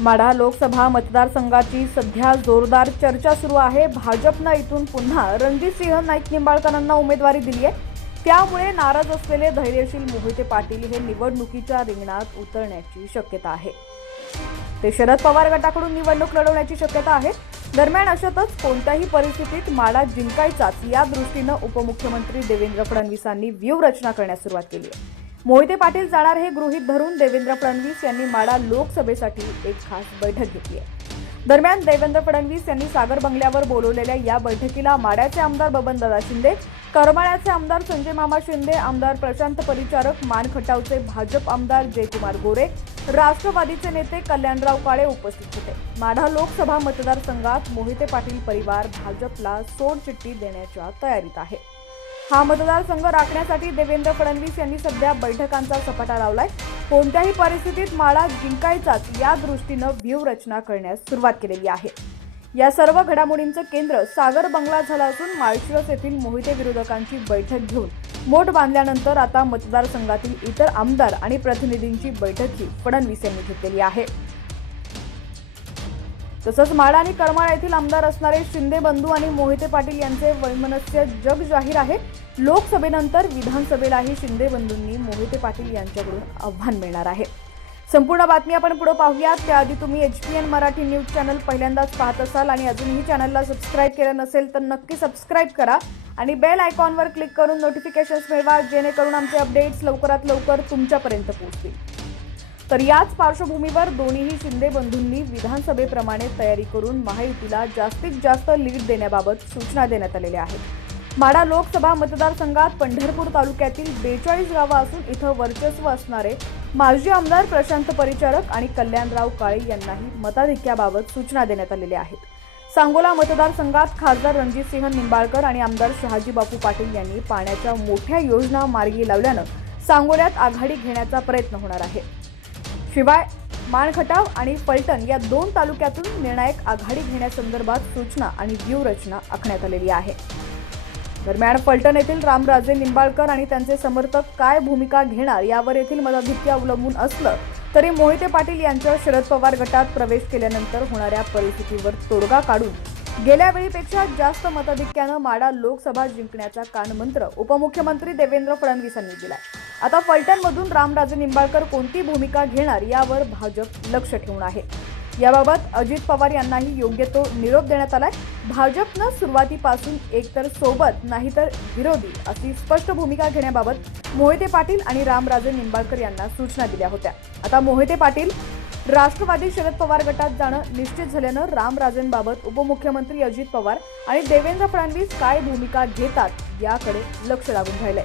माढा लोकसभा मतदारसंघाची सध्या जोरदार चर्चा सुरू आहे. भाजपनं इथून पुन्हा रणजितसिंह नाईक निंबाळकरांना उमेदवारी दिली आहे. त्यामुळे नाराज असलेले धैर्यशील मोहिते पाटील हे निवडणुकीच्या रिंगणात उतरण्याची शक्यता आहे. ते शरद पवार गटाकडून निवडणूक लढवण्याची शक्यता आहे. दरम्यान अशातच कोणत्याही परिस्थितीत माडा जिंकायचाच या दृष्टीनं उपमुख्यमंत्री देवेंद्र फडणवीसांनी व्यूहरचना करण्यास सुरुवात केली आहे. मोहिते पाटील जाणार हे गृहीत धरून देवेंद्र फडणवीस यांनी माडा लोकसभेसाठी एक खास बैठक घेतली आहे. दरम्यान देवेंद्र फडणवीस यांनी सागर बंगल्यावर बोलवलेल्या या बैठकीला माड्याचे आमदार बबनदादा शिंदे करमाळ्याचे आमदार संजय मामा शिंदे आमदार प्रशांत परिचारक मानखटावचे भाजप आमदार जयकुमार गोरे राष्ट्रवादीचे नेते कल्याणराव काळे उपस्थित होते. माढा लोकसभा मतदारसंघात मोहिते पाटील परिवार भाजपला सोडचिठ्ठी देण्याच्या तयारीत आहे. हा मतदारसंघ राखण्यासाठी देवेंद्र फडणवीस यांनी सध्या बैठकांचा सपाटा लावलाय. कोणत्याही परिस्थितीत माळा जिंकायचाच या दृष्टीनं व्यूहरचना करण्यास सुरुवात केलेली आहे. या सर्व घडामोडींचं केंद्र सागर बंगला झाला असून माळशिरस येथील मोहिते विरोधकांची बैठक घेऊन मोठ बांधल्यानंतर आता मतदारसंघातील इतर आमदार आणि प्रतिनिधींची बैठकही फडणवीस यांनी घेतलेली आहे. तसंच माडा आणि करमाळा येथील आमदार असणारे शिंदे बंधू आणि मोहिते पाटील यांचे वैमनस्य जग जाहीर आहे. लोकसभेनंतर विधानसभेलाही शिंदे बंधूंनी मोहिते पाटील यांच्याकडून आव्हान मिळणार आहे. संपूर्ण बातमी आपण पुढे पाहूयात. त्याआधी तुम्ही H P N Marathi news channel पहिल्यांदाच पाहत असाल आणि अजूनही चॅनलला सबस्क्राईब केलं नसेल तर नक्की सबस्क्राईब करा आणि बेल आयकॉनवर क्लिक करून नोटिफिकेशन्स मिळवा जेणेकरून आमचे अपडेट्स लवकरात लवकर तुमच्यापर्यंत पोहोचतील. तर याच पार्श्वभूमीवर दोन्हीही शिंदे बंधूंनी विधानसभेप्रमाणे तयारी करून महायुतीला जास्तीत जास्त लीड देण्याबाबत सूचना देण्यात आलेल्या आहेत. माडा लोकसभा मतदारसंघात पंढरपूर तालुक्यातील बेचाळीस गावं असून इथं वर्चस्व असणारे माजी आमदार प्रशांत परिचारक आणि कल्याणराव काळे यांनाही मताधिक्याबाबत सूचना देण्यात आलेल्या आहेत. सांगोला मतदारसंघात खासदार रणजितसिंह निंबाळकर आणि आमदार शहाजी बापू पाटील यांनी पाण्याच्या मोठ्या योजना मार्गी लावल्यानं सांगोल्यात आघाडी घेण्याचा प्रयत्न होणार आहे. शिवाय माणखटाव आणि फलटण या दोन तालुक्यातून निर्णायक आघाडी घेण्यासंदर्भात सूचना आणि व्यूहरचना आखण्यात आलेली आहे. दरम्यान फलटण येथील रामराजे निंबाळकर आणि त्यांचे समर्थक काय भूमिका घेणार यावर येथील मताधिक्य अवलंबून असलं तरी मोहिते पाटील यांच्या शरद पवार गटात प्रवेश केल्यानंतर होणाऱ्या परिस्थितीवर तोडगा काढून गेल्या वेळीपेक्षा जास्त मताधिक्यानं माडा लोकसभा जिंकण्याचा कानमंत्र उपमुख्यमंत्री देवेंद्र फडणवीसांनी दिलाय. आता फलटणमधून रामराजे निंबाळकर कोणती भूमिका घेणार यावर भाजप लक्ष ठेवून आहे. याबाबत अजित पवार यांनाही योग्य तो निरोप देण्यात आलाय. भाजपनं सुरुवातीपासून एकतर सोबत नाहीतर विरोधी अशी स्पष्ट भूमिका घेण्याबाबत मोहिते पाटील आणि रामराजे निंबाळकर यांना सूचना दिल्या होत्या. आता मोहिते पाटील राष्ट्रवादी शरद पवार गटात जाणं निश्चित झाल्यानं रामराजेंबाबत उपमुख्यमंत्री अजित पवार आणि देवेंद्र फडणवीस काय भूमिका घेतात याकडे लक्ष लागून राहिलंय.